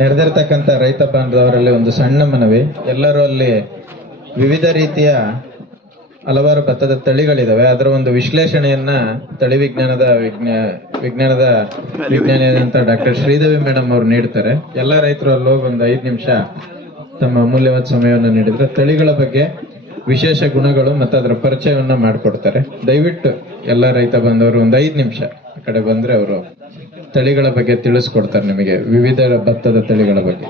ನೆರೆದಿರ್ತಕ್ಕಂಥ ರೈತ ಬಾಂಧವರಲ್ಲಿ ಒಂದು ಸಣ್ಣ ಮನವಿ. ಎಲ್ಲರೂ ಅಲ್ಲಿ ವಿವಿಧ ರೀತಿಯ ಹಲವಾರು ಭತ್ತದ ತಳಿಗಳಿದಾವೆ. ಅದರ ಒಂದು ವಿಶ್ಲೇಷಣೆಯನ್ನ ತಳಿ ವಿಜ್ಞಾನದ ವಿಜ್ಞಾ, ವಿಜ್ಞಾನದ ವಿಜ್ಞಾನಿಯಾದಂತ ಡಾಕ್ಟರ್ ಶ್ರೀದೇವಿ ಮೇಡಮ್ ಅವರು ನೀಡ್ತಾರೆ. ಎಲ್ಲ ರೈತರು ಅಲ್ಲಿ ಹೋಗಿ ಒಂದು ಐದು ನಿಮಿಷ ತಮ್ಮ ಅಮೂಲ್ಯವಾದ ಸಮಯವನ್ನು ನೀಡಿದ್ರೆ ತಳಿಗಳ ಬಗ್ಗೆ ವಿಶೇಷ ಗುಣಗಳು ಮತ್ತು ಅದರ ಪರಿಚಯವನ್ನ ಮಾಡಿಕೊಡ್ತಾರೆ. ದಯವಿಟ್ಟು ಎಲ್ಲ ರೈತ ಬಂದವರು ಒಂದು ಐದು ನಿಮಿಷ ಕಡೆ ಬಂದ್ರೆ ಅವರು ತಳಿಗಳ ಬಗ್ಗೆ ತಿಳಿಸ್ಕೊಡ್ತಾರೆ ನಿಮಗೆ ವಿವಿಧ ಭತ್ತದ ತಳಿಗಳ ಬಗ್ಗೆ.